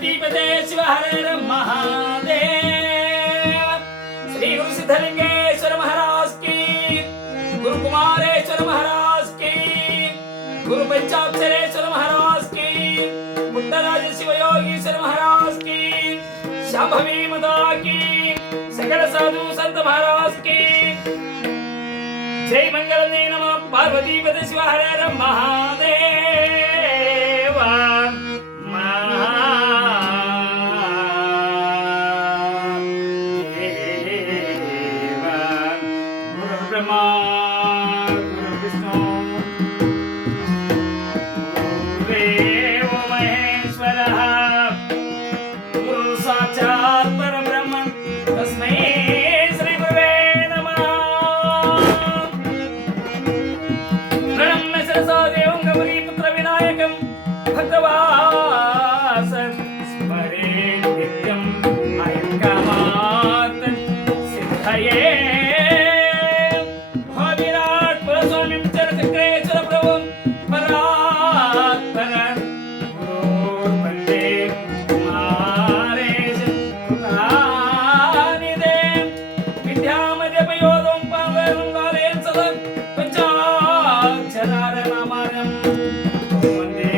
पार्वतीपते शिव हर महादेव। श्री गुरु सिद्धलिंगेश्वर महाराज की, गुरु कुमारेश्वर महाराज की, गुरु पंचाक्षरेश्वर महाराज की, पुट्टराज शिव योगीश्वर महाराज की, शांभवी माता की, सकल साधु संत महाराज की जय। मंगल नमः पार्वतीपते शिव हर महादेव। गुरु ब्रह्मा गुरु विष्णु गुरुदेव महेश्वरः, गुरु साक्षात् परब्रह्म तस्मै श्री गुरवे नमः। प्रणम्य शिरसा देवं गौरीपुत्र विनायकं भक्तवासं स्मरे नित्यं ऐकामात् सिद्धये। महाविराट् परस्वामिं चरचक्रेश्वर प्रभुं परात्परं गुरुं वन्दे कुमारेश कृपानिधिं। विद्यामध्यपयोधं पावनं कालेन सदा पंचाक्षरारनामानं वन्दे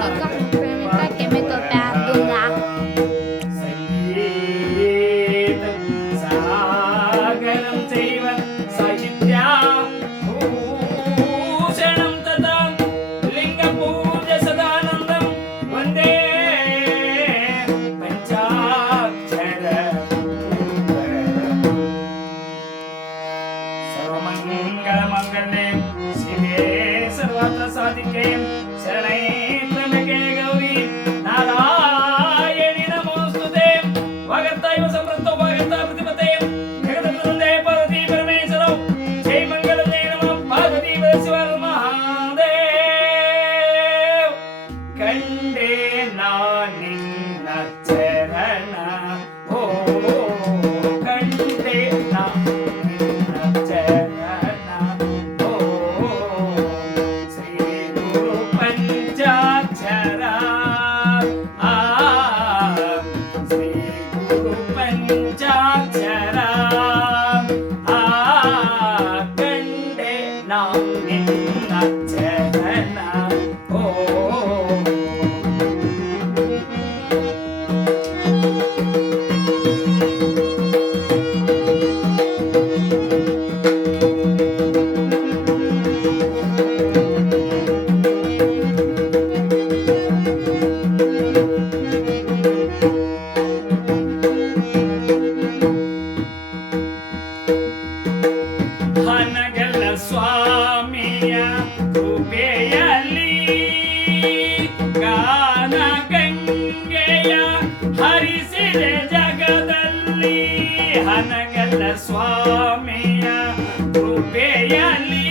Kakak minta que me tope a Dunga. संगीतं सागरं चैव साहित्याभूषणं तथा लिङ्गपूज्य सदानन्दं वन्दे सर्वमङ्गलमङ्गले शिवे सर्वार्थसाधिके शरणे त्र्यम्बके गौरी नारायणि नमोस्तुते। वागर्तायव सम्पृक्तो वागर्ता प्रतिपते जगदप्रदे पार्वती परमेश्वरौ। जय मंगलमये नमः पार्वतीपते शिव हर महादेव। ಕಂಡೆ ನಿನ್ನ ಚರಣ ಓ ಕಂಡೆ ನಿನ್ನ ಚರಣ ಓ ಶ್ರೀ ಗುರು ಪಂಚಾಕ್ಷರ ಆ ಶ್ರೀ ಗುರು ಪಂಚಾಕ್ಷರ ಆ ಕಂಡೆ ನಿನ್ನ ಚರಣ ಓ ಹನಗಲ ಸ್ವಾಮಿಯ ಕೃಪೆಯಲ್ಲಿ ಗಾನ ಗಂಗೆಯ ಹರಿಸಿದೆ ಜಗದಲ್ಲಿ। ಹನಗಲ ಸ್ವಾಮಿಯ ಕೃಪೆಯಲ್ಲಿ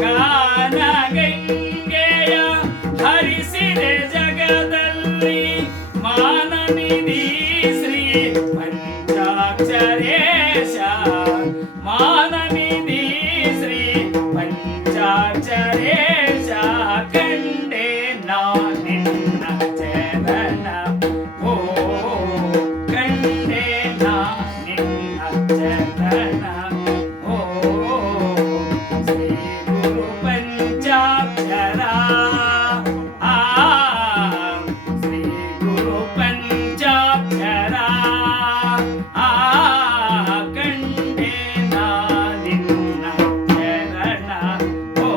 ಗಾನ ಗಂಗೆಯ ಹರಿಸಿದೆ ಜಗದಲ್ಲಿ। ಮಾನನಿಧಿ ಶ್ರೀ ಪಂಚಾಕ್ಷರೇಶ ಮಾನನಿಧಿ ಶ್ರೀ ಪಂಚಾಕ್ಷರೇಶ ಕಂಡೆ ನಿನ್ನ ಚರಣ ಓ ಕಂಡೆ ನಿನ್ನ ಚರಣ ಓ ಶ್ರೀ ಗುರು ಪಂಚಾಕ್ಷರ ಆ ಶ್ರೀ ಗುರು ಪಂಚಾಕ್ಷರ ಆ ಕಂಡೆ ನಿನ್ನ ಚರಣ ಓ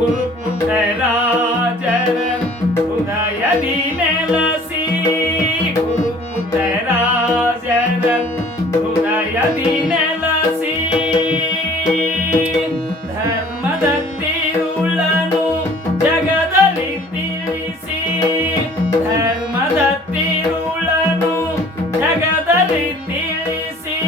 ಗುರು ಪುಟ್ಟರಾಜರ ಹೃದಯದಿ ನೆಲಸಿ ಗುರು ಪುಟ್ಟರಾಜರ ಹೃದಯದಿ ನೆಲಸಿ ಧರ್ಮದ ತಿರುಳನು ಜಗದಲ್ಲಿ ತಿಳಿಸಿ ಧರ್ಮದ ತಿರುಳನು ಜಗದಲ್ಲಿ ತಿಳಿಸಿ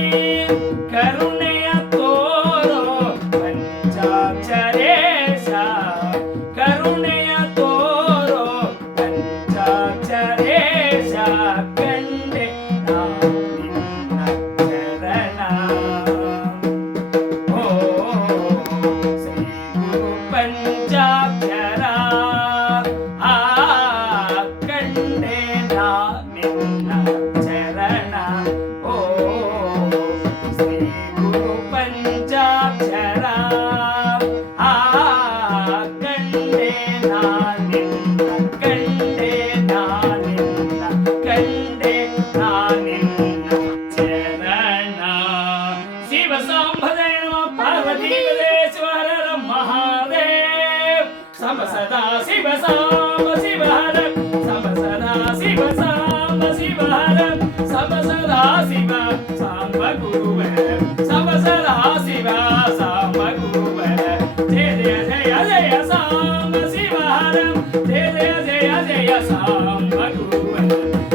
शिव सांभदे नमः पार्वती पदे शिव हर हर महादेव सांब सदा शिव सांब शिव हर सांब सदा शिव सांब शिव हर सांब सदा शिव सांब गुरुवर सांब सदा शिव सांब गुरुवर जय जय जय जय सांब शिव हर जय जय जय जय सांब गुरुवर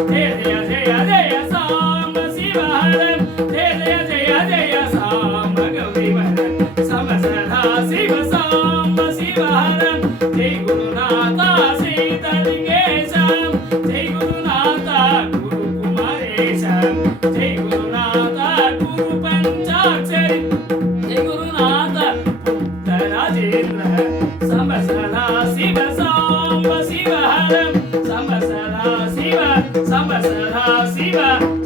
जय जय जय जय सांब शिव हर जय जय जय जय सांब गौरीवर सांब सदा शिव सांब शिव हर जय गुरुनाथा सीतलिंगेश जय गुरुनाथा गुरु कुमारेश जय गुरुनाथा गुरु पंचाक्षरी जय गुरुनाथा पुत्र राजेंद्र सांब सदा शिव सांब शिव हर सांब सदा शिव सांब सदा शिव